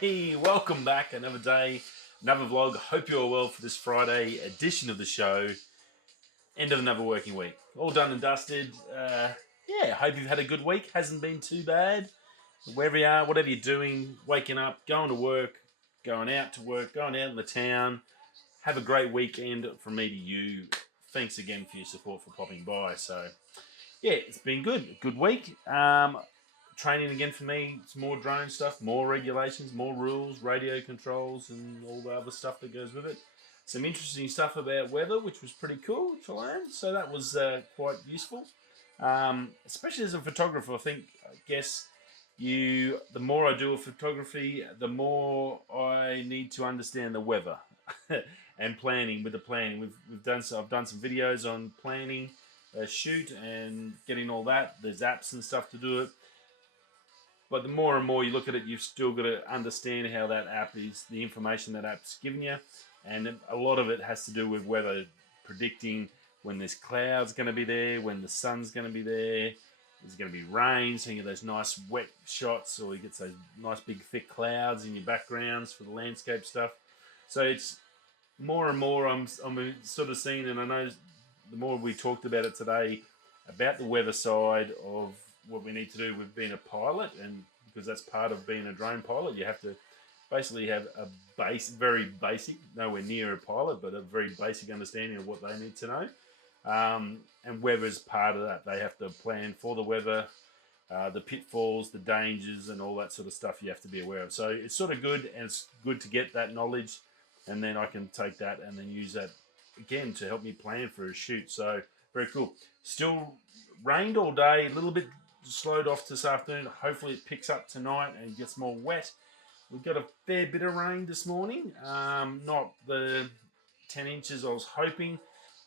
Hey, welcome back. Another day, another vlog. Hope you're well for this Friday edition of the show. End of another working week. All done and dusted. Yeah, hope you've had a good week. Hasn't been too bad. Wherever you are, whatever you're doing, waking up, going to work, going out to work, going out in the town. Have a great weekend from me to you. Thanks again for your support for popping by. So, yeah, it's been good. Good week. Training again for me. It's more drone stuff, more regulations, more rules, radio controls, and all the other stuff that goes with it. Some interesting stuff about weather, which was pretty cool to learn. So that was quite useful. Especially as a photographer, I guess the more I do of photography, the more I need to understand the weather and planning. With the planning, I've done some videos on planning, shoot, and getting all that. There's apps and stuff to do it. But the more and more you look at it, you've still got to understand how that app is, the information that app's giving you. And a lot of it has to do with weather, predicting when there's clouds going to be there, when the sun's going to be there. There's going to be rain, so you get those nice wet shots, or you get those nice big thick clouds in your backgrounds for the landscape stuff. So it's more and more I'm sort of seeing, and I know the more we talked about it today, about the weather side of what we need to do with being a pilot, and because that's part of being a drone pilot, you have to basically have a very basic, nowhere near a pilot, but a very basic understanding of what they need to know. And weather is part of that. They have to plan for the weather, the pitfalls, the dangers, and all that sort of stuff you have to be aware of. So it's sort of good, and it's good to get that knowledge, and then I can take that and then use that again to help me plan for a shoot. So very cool. Still rained all day, a little bit slowed off this afternoon. Hopefully it picks up tonight and gets more wet. We've got a fair bit of rain this morning. Not the 10 inches I was hoping.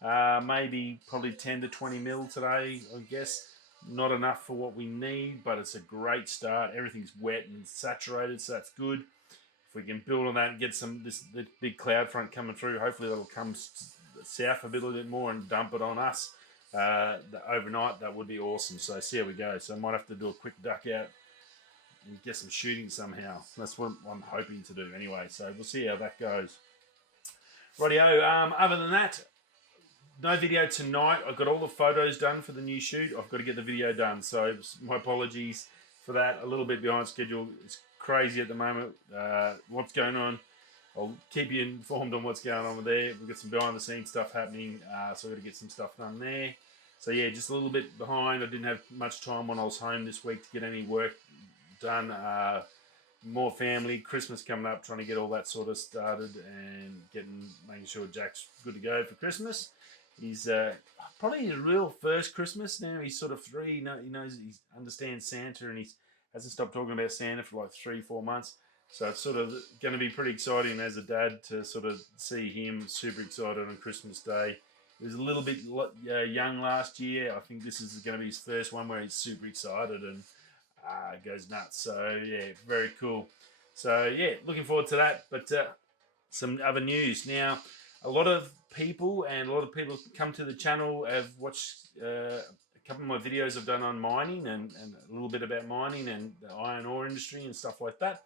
Maybe probably 10 to 20 mil today, I guess. Not enough for what we need, but it's a great start. Everything's wet and saturated, so that's good. If we can build on that and get this big cloud front coming through, hopefully that'll come south a little bit more and dump it on us overnight. That would be awesome. So see how we go. So I might have to do a quick duck out and get some shooting somehow. That's what I'm hoping to do anyway. So we'll see how that goes. Rightio. Other than that, no video tonight. I've got all the photos done for the new shoot. I've got to get the video done. So my apologies for that. A little bit behind schedule. It's crazy at the moment. What's going on? I'll keep you informed on what's going on with there. We've got some behind the scenes stuff happening, so I've got to get some stuff done there. So yeah, just a little bit behind. I didn't have much time when I was home this week to get any work done. More family, Christmas coming up, trying to get all that sort of started and making sure Jack's good to go for Christmas. He's probably his real first Christmas now. He's sort of 3. He knows, he understands Santa, and he hasn't stopped talking about Santa for like 3-4 months. So it's sort of going to be pretty exciting as a dad to sort of see him super excited on Christmas Day. He was a little bit young last year. I think this is going to be his first one where he's super excited and goes nuts. So yeah, very cool. So yeah, looking forward to that. But some other news. Now, a lot of people come to the channel have watched a couple of my videos I've done on mining and a little bit about mining and the iron ore industry and stuff like that.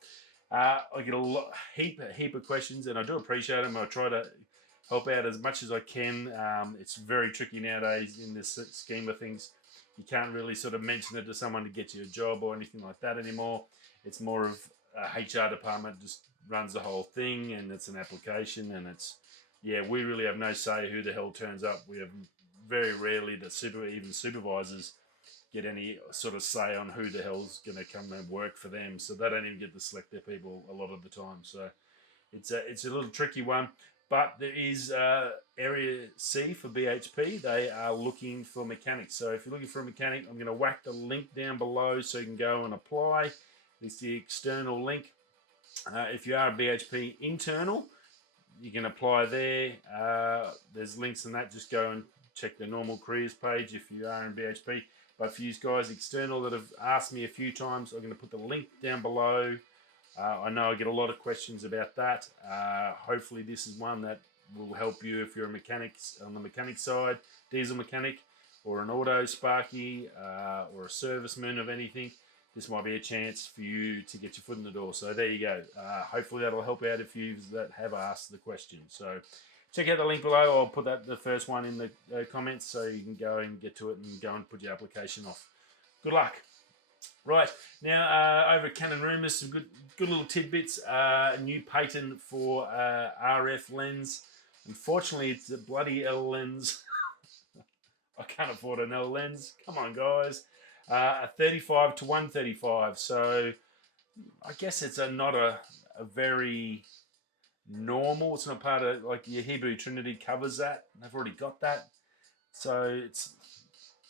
I get a heap of questions, and I do appreciate them. I try to help out as much as I can. It's very tricky nowadays in this scheme of things. You can't really sort of mention it to someone to get you a job or anything like that anymore. It's more of a HR department just runs the whole thing, and it's an application, and we really have no say who the hell turns up. We have very rarely even supervisors get any sort of say on who the hell's going to come and work for them. So they don't even get to select their people a lot of the time. So it's a little tricky one. But there is Area C for BHP. They are looking for mechanics. So if you're looking for a mechanic, I'm going to whack the link down below so you can go and apply. It's the external link. If you are a BHP internal, you can apply there. There's links in that. Just go and check the normal careers page if you are in BHP. But for you guys external that have asked me a few times, I'm going to put the link down below. I know I get a lot of questions about that. Hopefully this is one that will help you if you're a mechanic on the mechanic side, diesel mechanic, or an auto sparky, or a serviceman of anything. this might be a chance for you to get your foot in the door. So there you go. Hopefully that'll help out if you that have asked the question. So check out the link below. I'll put the first one in the comments so you can go and get to it and go and put your application off. Good luck. Right, now over at Canon Rumors, some good little tidbits. A new patent for RF lens. Unfortunately, it's a bloody L lens. I can't afford an L lens. Come on, guys. A 35 to 135. So I guess it's not a very normal. It's not part of, like, your Hebrew Trinity covers that. They've already got that. So it's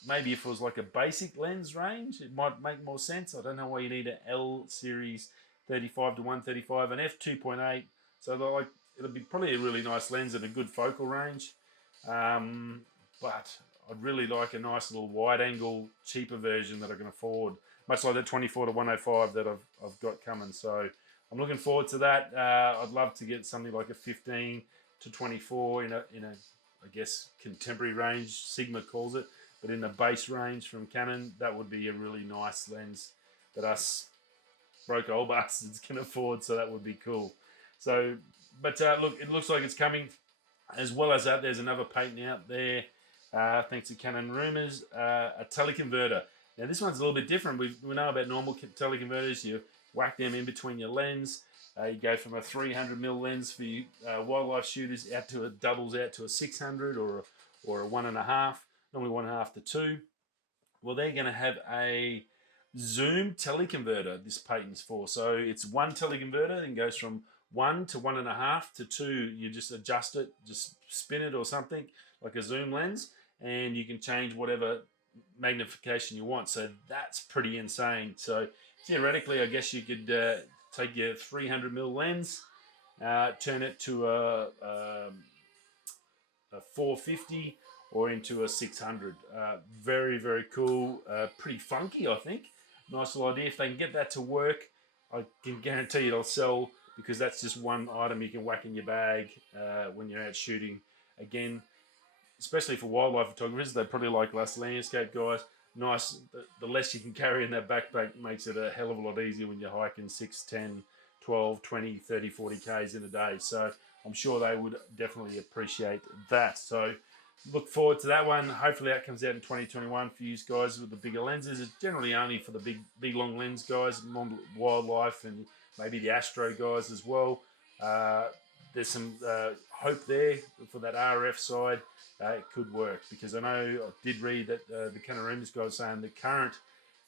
maybe if it was like a basic lens range, it might make more sense. I don't know why you need an L series 35 to 135, an f2.8. So like, it'll be probably a really nice lens and a good focal range. But I'd really like a nice little wide angle, cheaper version that I can afford, much like the 24 to 105 that I've got coming. So I'm looking forward to that. I'd love to get something like a 15 to 24 in a I guess contemporary range, Sigma calls it, but in the base range from Canon. That would be a really nice lens that us broke old bastards can afford. So that would be cool. So, but look, it looks like it's coming. As well as that, there's another patent out there. Thanks to Canon Rumors, a teleconverter. Now this one's a little bit different. We know about normal teleconverters. You whack them in between your lens. You go from a 300mm lens for you, wildlife shooters out to doubles out to a 600 or a 1.5, normally 1.5 to 2. Well, they're going to have a zoom teleconverter. This patent's for. So it's one teleconverter and goes from 1 to 1.5 to 2. You just adjust it, just spin it or something like a zoom lens, and you can change whatever magnification you want. So that's pretty insane. So theoretically, I guess you could take your 300mm lens, turn it to a 450 or into a 600. Very, very cool. Pretty funky, I think. Nice little idea. If they can get that to work, I can guarantee it'll sell, because that's just one item you can whack in your bag when you're out shooting. Again, especially for wildlife photographers, they probably like less landscape guys. Nice, the less you can carry in that backpack makes it a hell of a lot easier when you're hiking 6, 10, 12, 20, 30, 40 Ks in a day. So I'm sure they would definitely appreciate that. So look forward to that one. Hopefully that comes out in 2021 for you guys with the bigger lenses. It's generally only for the big long lens guys, wildlife, and maybe the astro guys as well. There's some hope there for that RF side. It could work, because I know I did read that the Canon Rumors guy was saying the current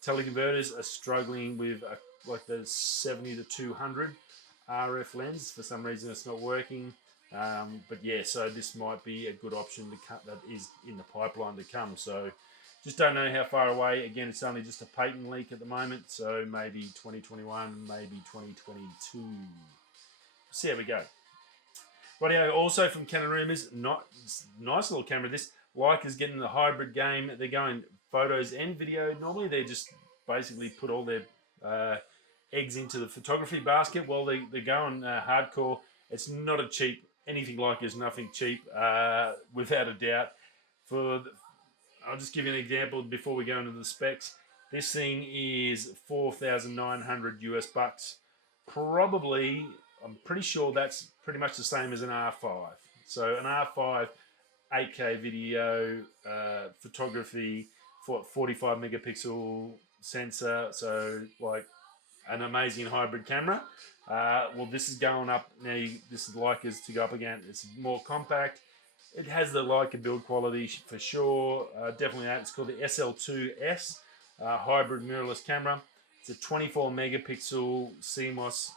teleconverters are struggling with like the 70 to 200 RF lens. For some reason it's not working. But yeah, so this might be a good option to cut, that is in the pipeline to come. So just don't know how far away. Again, it's only just a patent leak at the moment, so maybe 2021, maybe 2022. See how we go. Rightio, also from Canon Rumors, nice little camera. This Leica's getting the hybrid game. They're going photos and video. Normally they just basically put all their eggs into the photography basket. Well, they're going hardcore. It's not a cheap, anything like is nothing cheap, without a doubt. I'll just give you an example before we go into the specs. This thing is $4,900 US bucks. Probably, I'm pretty sure that's pretty much the same as an R5. So an R5, 8K video, photography, 45 megapixel sensor. So like an amazing hybrid camera. Well, this is going up now. This is Leica's to go up again. It's more compact. It has the Leica build quality for sure. Definitely that. It's called the SL2-S Hybrid Mirrorless camera. It's a 24 megapixel CMOS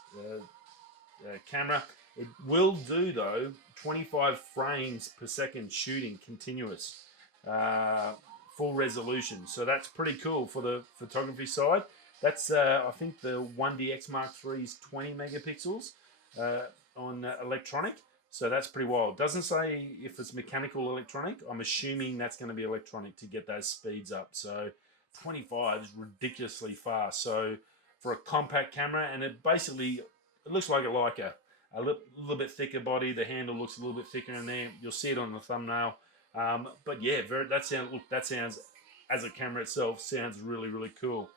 camera. It will do, though, 25 frames per second shooting continuous, full resolution. So that's pretty cool for the photography side. That's, I think the 1DX Mark III is 20 megapixels on electronic. So that's pretty wild. Doesn't say if it's mechanical or electronic. I'm assuming that's going to be electronic to get those speeds up. So 25 is ridiculously fast. So for a compact camera, and it basically, it looks like a Leica. A little bit thicker body. The handle looks a little bit thicker in there. You'll see it on the thumbnail. But yeah, that sounds as a camera itself sounds really, really cool.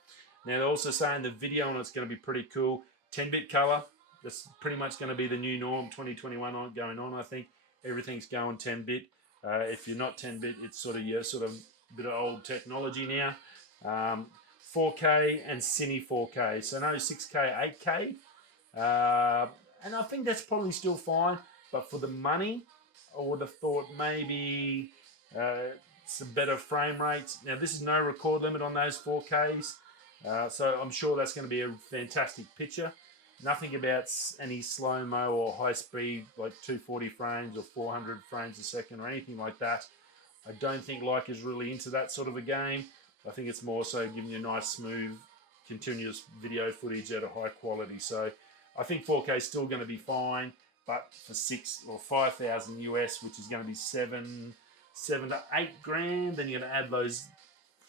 Now they're also saying the video on it's going to be pretty cool. 10-bit color. That's pretty much going to be the new norm. 2021 going on. I think everything's going 10-bit. If you're not 10-bit, it's sort of bit of old technology now. 4K and Cine 4K. So no 6K, 8K. And I think that's probably still fine. But for the money, I would have thought maybe some better frame rates. Now this is no record limit on those 4Ks. So I'm sure that's going to be a fantastic picture. Nothing about any slow-mo or high speed like 240 frames or 400 frames a second or anything like that. I don't think Leica's really into that sort of a game. I think it's more so giving you nice, smooth, continuous video footage at a high quality. So I think 4K is still going to be fine, but for 6 or 5,000 US, which is going to be seven to 8 grand, then you're going to add those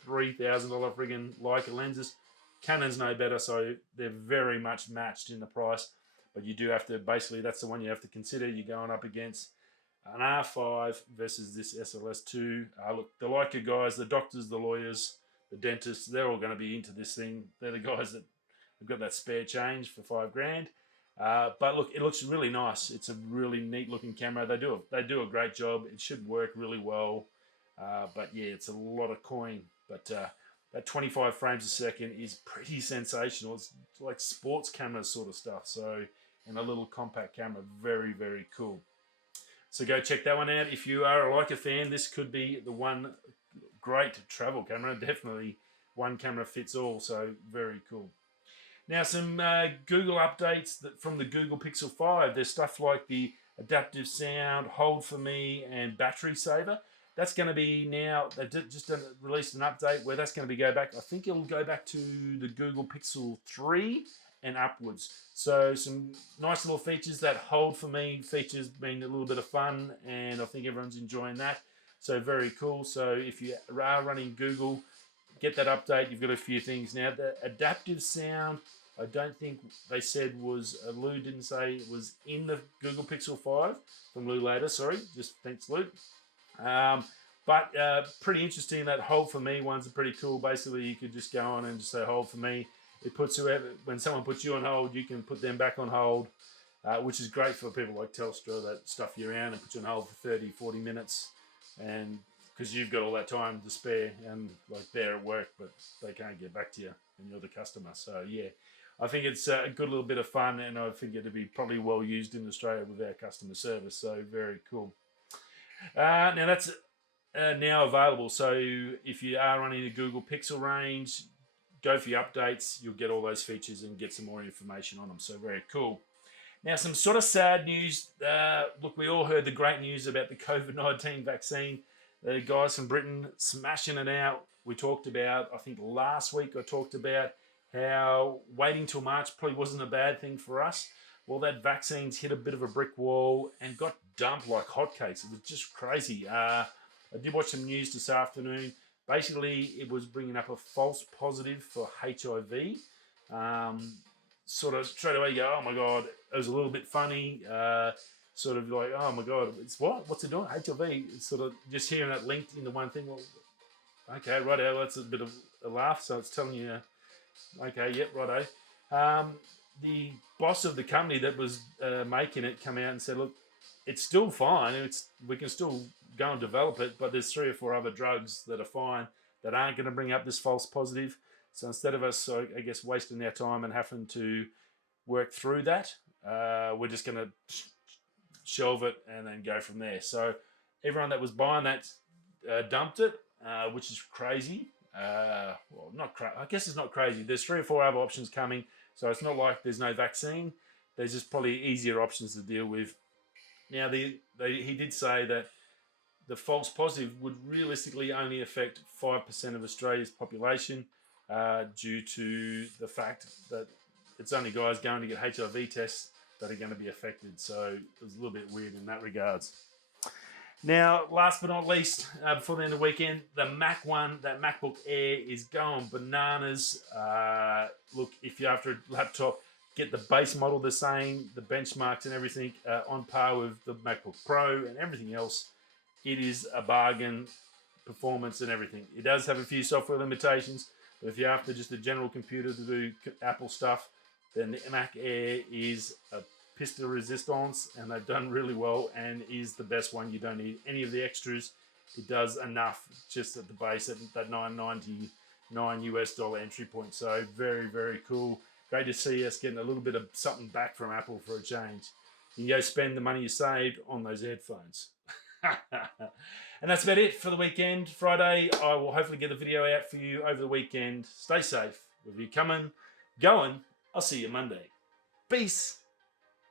$3,000 friggin' Leica lenses. Canon's no better, so they're very much matched in the price. But you do have to, basically, that's the one you have to consider. You're going up against an R5 versus this SLS2. Look, the Leica guys, the doctors, the lawyers, the dentists, they're all going to be into this thing. They're the guys that have got that spare change for 5 grand. But look, it looks really nice. It's a really neat looking camera. They do a great job. It should work really well. But yeah, it's a lot of coin. But that 25 frames a second is pretty sensational. It's like sports camera sort of stuff. So, and a little compact camera, very, very cool. So go check that one out. If you are a Leica fan, this could be the one great travel camera. Definitely one camera fits all. So very cool. Now some Google updates from the Google Pixel 5. There's stuff like the adaptive sound, hold for me, and battery saver. That's going to be now, they just released an update where that's going to be go back. I think it'll go back to the Google Pixel 3 and upwards. So some nice little features. That hold for me feature's been a little bit of fun, and I think everyone's enjoying that. So very cool. So if you are running Google, get that update. You've got a few things now. The adaptive sound, I don't think they said was, Lou didn't say it was in the Google Pixel 5 from Lou later. Sorry, just thanks Lou. But pretty interesting. That hold for me ones are pretty cool. Basically, you could just go on and just say hold for me. It puts whoever, when someone puts you on hold, you can put them back on hold, which is great for people like Telstra that stuff you around and put you on hold for 30, 40 minutes, and because you've got all that time to spare, and like they're at work, but they can't get back to you, and you're the customer. So yeah, I think it's a good little bit of fun, and I think it'll be probably well used in Australia with our customer service. So very cool. Now that's now available. So if you are running the Google Pixel range, go for your updates. You'll get all those features and get some more information on them. So very cool. Now some sort of sad news. Look, we all heard the great news about the COVID-19 vaccine. The guys from Britain smashing it out. We talked about, I think last week I talked about how waiting till March probably wasn't a bad thing for us. Well, that vaccine's hit a bit of a brick wall and got dumped like hotcakes. It was just crazy. I did watch some news this afternoon. Basically, it was bringing up a false positive for HIV. Sort of straight away you go, oh my God, it was a little bit funny. Sort of like, oh my God, it's what? What's it doing? HIV. It's sort of just hearing that linked into one thing. Well, okay, righto, that's a bit of a laugh. So it's telling you, okay, yep, righto. The boss of the company that was making it come out and said, look, it's still fine. We can still go and develop it, but there's 3 or 4 other drugs that are fine that aren't going to bring up this false positive. So instead of us, I guess, wasting our time and having to work through that, we're just going to shelve it and then go from there. So everyone that was buying that dumped it, which is crazy. Well, not I guess it's not crazy. There's 3 or 4 other options coming, so it's not like there's no vaccine. There's just probably easier options to deal with. Now, he did say that the false positive would realistically only affect 5% of Australia's population due to the fact that it's only guys going to get HIV tests that are going to be affected. So it was a little bit weird in that regards. Now, last but not least, before the end of the weekend, the Mac one, that MacBook Air is going bananas. Look, if you're after a laptop, get the base model the same, the benchmarks and everything on par with the MacBook Pro and everything else. It is a bargain, performance and everything. It does have a few software limitations, But if you're after just a general computer to do Apple stuff, then the Mac Air is a pièce de résistance, and they've done really well and is the best one. You don't need any of the extras. It does enough just at the base at that $9.99 US entry point. So very, very cool. Great to see us getting a little bit of something back from Apple for a change. You can go spend the money you saved on those headphones. And that's about it for the weekend. Friday, I will hopefully get a video out for you over the weekend. Stay safe. Wherever you're coming, going, I'll see you Monday. Peace.